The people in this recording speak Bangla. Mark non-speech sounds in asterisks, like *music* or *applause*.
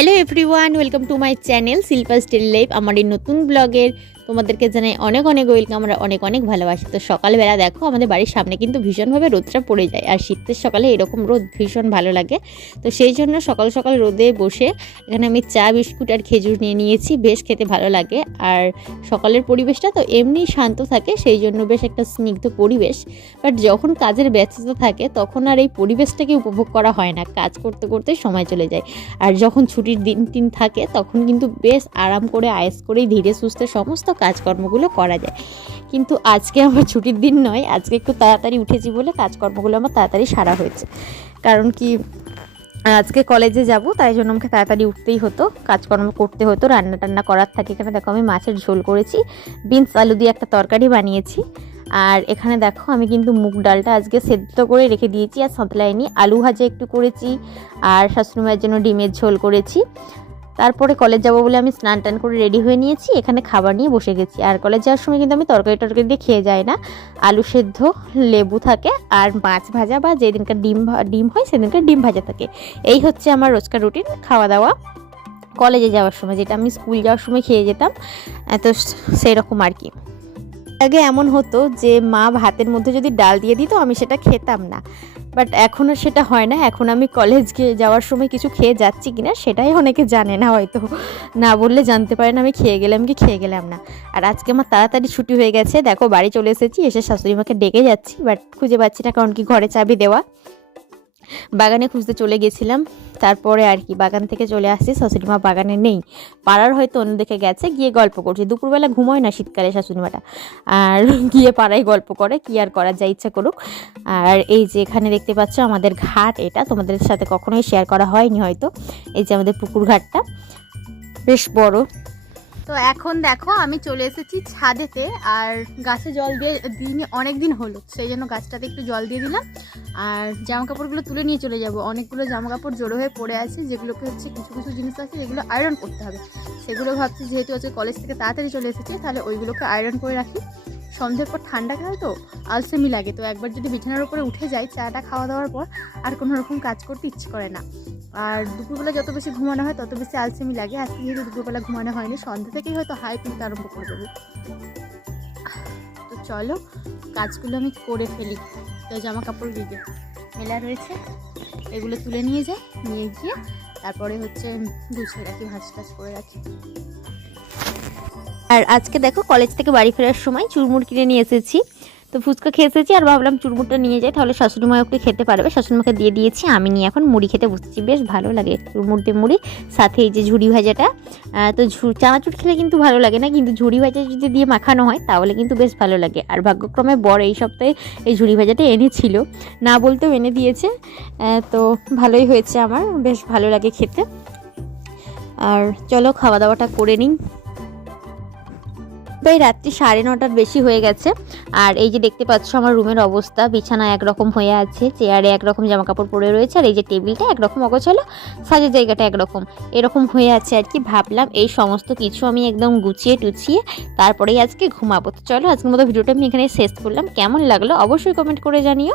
Hello everyone welcome to my channel Shilpa still life আমার এই নতুন ব্লগের তোমাদেরকে জানাই অনেক অনেক ওয়েলকাম আমরা অনেক অনেক ভালোবাসি। তো সকালবেলা দেখো, আমাদের বাড়ির সামনে কিন্তু ভীষণভাবে রোদটা পড়ে যায়। আর শীতের সকালে এরকম রোদ ভীষণ ভালো লাগে। তো সেই জন্য সকাল সকাল রোদে বসে এখানে আমি চা, বিস্কুট আর খেজুর নিয়ে নিয়েছি। বেশ খেতে ভালো লাগে। আর সকালের পরিবেশটা তো এমনি শান্ত থাকে, সেই জন্য বেশ একটা স্নিগ্ধ পরিবেশ। বাট যখন কাজের ব্যস্ততা থাকে, তখন আর এই পরিবেশটাকে উপভোগ করা হয় না। কাজ করতে করতে সময় চলে যায়। আর যখন ছুটির দিন টিন থাকে, তখন কিন্তু বেশ আরাম করে, আয়েস করেই ধীরে সুস্থে সমস্ত কাজকর্মগুলো করা যায়। কিন্তু আজকে আমার ছুটির দিন নয়, আজকে একটু তাড়াতাড়ি উঠেছি বলে কাজকর্মগুলো আমার তাড়াতাড়ি সারা হয়েছে। কারণ কি, আজকে কলেজে যাব, তাই জন্য আমাকে তাড়াতাড়ি উঠতেই হতো, কাজকর্ম করতে হতো রান্না টান্না করার থাকে এখানে দেখো আমি মাছের ঝোল করেছি, বিনস আলু দিয়ে একটা তরকারি বানিয়েছি। আর এখানে দেখো আমি কিন্তু মুগ ডালটা আজকে সেদ্ধ করে রেখে দিয়েছি আর সাঁতলাইনি, আলু ভাজা একটু করেছি, আর শাশুড়ি মায়ের জন্য ডিমের ঝোল করেছি। তারপরে কলেজ যাব বলে আমি স্নান টান করে রেডি হয়ে নিয়েছি, এখানে খাবার নিয়ে বসে গেছি। আর কলেজ যাওয়ার সময় কিন্তু আমি তরকারি টরকারি দিয়ে খেয়ে যাই না। আলু সেদ্ধ, লেবু থাকে, আর মাছ ভাজা বা যেদিনকার ডিম ডিম হয় সেদিনকার ডিম ভাজা থাকে। এই হচ্ছে আমার রোজকার রুটিন খাওয়া দাওয়া কলেজে যাওয়ার সময় যেটা, আমি স্কুল যাওয়ার সময় খেয়ে যেতাম, এত সেই রকম আর কি। আগে এমন হতো যে মা ভাতের মধ্যে যদি ডাল দিয়ে দিত, আমি সেটা খেতাম না। বাট এখনও সেটা হয় না। এখন আমি কলেজ গিয়ে যাওয়ার সময় কিছু খেয়ে যাচ্ছি কিনা, সেটাই অনেকে জানে না হয়তো। না বললে জানতে পারে না, আমি খেয়ে গেলাম কি খেয়ে গেলাম না। আর আজকে আমার তাড়াতাড়ি ছুটি হয়ে গেছে। দেখো, বাড়ি চলে এসেছি, এসে শাশুড়ি মাকে ডেকে যাচ্ছি বাট খুঁজে পাচ্ছি না কারণ কি ঘরে চাবি দেওয়া। বাগানে খুঁজতে চলে গেছিলাম। তারপরে আর কি, বাগান থেকে চলে আসছি, শাশুড়িমা বাগানে নেই। পাড়ার হয়তো অন্যদিকে গেছে, গিয়ে গল্প করছে। দুপুরবেলা ঘুমোয় না শীতকালে শাশুড়িমাটা। আর *laughs* গিয়ে পাড়ায় গল্প করে, কি আর করার যা ইচ্ছা করুক। আর এই যে এখানে দেখতে পাচ্ছ আমাদের ঘাট এটা, তোমাদের সাথে কখনোই শেয়ার করা হয়নি হয়তো। এই যে আমাদের পুকুর ঘাটটা, বেশ বড়। তো এখন দেখো, আমি চলে এসেছি ছাদেতে আর গাছে জল দিয়ে দিনে অনেক দিন হলো, সেই জন্য গাছটাতে একটু জল দিয়ে দিলাম। আর জামা কাপড়গুলো তুলে নিয়ে চলে যাব। অনেকগুলো জামা কাপড় জড়ো হয়ে পড়ে আছে, যেগুলোকে হচ্ছে কিছু কিছু জিনিস আছে যেগুলো আয়রন করতে হবে। সেগুলো ভাবছি, যেহেতু হচ্ছে কলেজ থেকে তাড়াতাড়ি চলে এসেছি, তাহলে ওইগুলোকে আয়রন করে রাখি। সন্ধ্যের পর ঠান্ডা খায় তো, আলসেমি লাগে। তো একবার যদি বিছানার উপরে উঠে যাই, চাটা খাওয়া দাওয়ার পর আর কোনো রকম কাজ করতে ইচ্ছে করে না। আর দুপুরবেলা যত বেশি ঘুমানো হয়, তত বেশি আলসেমি লাগে। আজকে যেহেতু দুপুরবেলা ঘুমানো হয়নি, সন্ধ্যা থেকেই হয়তো হাই তুলতে আরম্ভ করে দেবো। তো চলো, কাজগুলো আমি করে ফেলি। তো জামা কাপড় দিকে মেলা রয়েছে, এগুলো তুলে নিয়ে যাই, নিয়ে গিয়ে তারপরে হচ্ছে গুছিয়ে রাখি, ভাজ টাজ করে রাখি। আর আজকে দেখো, কলেজ থেকে বাড়ি ফেরার সময় চুরমুর কিনে নিয়ে এসেছি। তো ফুচকা খেয়ে এসেছি আর ভাবলাম চুরমুরটা নিয়ে যাই, তাহলে শাশুড়ি মা একটু খেতে পারবে। শাশুড়ি মাকে দিয়ে দিয়েছি, আমি নিয়ে এখন মুড়ি খেতে বসেছি। বেশ ভালো লাগে চুরমুর দিয়ে মুড়ি, সাথে এই যে ঝুড়ি ভাজাটা। তো চানাচুর খেলে কিন্তু ভালো লাগে না, কিন্তু ঝুড়ি ভাজা যদি দিয়ে মাখানো হয়, তাহলে কিন্তু বেশ ভালো লাগে। আর ভাগ্যক্রমে বড় এই সপ্তাহে এই ঝুড়ি ভাজাটা এনেছিল, না বলতেও এনে দিয়েছে। তো ভালোই হয়েছে আমার, বেশ ভালো লাগে খেতে। আর চলো খাওয়া দাওয়াটা করে নিই। প্রায় রাত্রি সাড়ে নটার বেশি হয়ে গেছে। আর এই যে দেখতে পাচ্ছ আমার রুমের অবস্থা, বিছানা একরকম হয়ে আছে, চেয়ারে একরকম জামা কাপড় পরে রয়েছে, আর এই যে টেবিলটা একরকম অগোছালো, সাজের জায়গাটা একরকম। এরকম হয়ে আছে আর কি ভাবলাম, এই সমস্ত কিছু আমি একদম গুছিয়ে টুছিয়ে তারপরেই আজকে ঘুমাবো। তো চলো, আজকের মতো ভিডিওটা আমি এখানে শেষ করলাম। কেমন লাগল অবশ্যই কমেন্ট করে জানিও।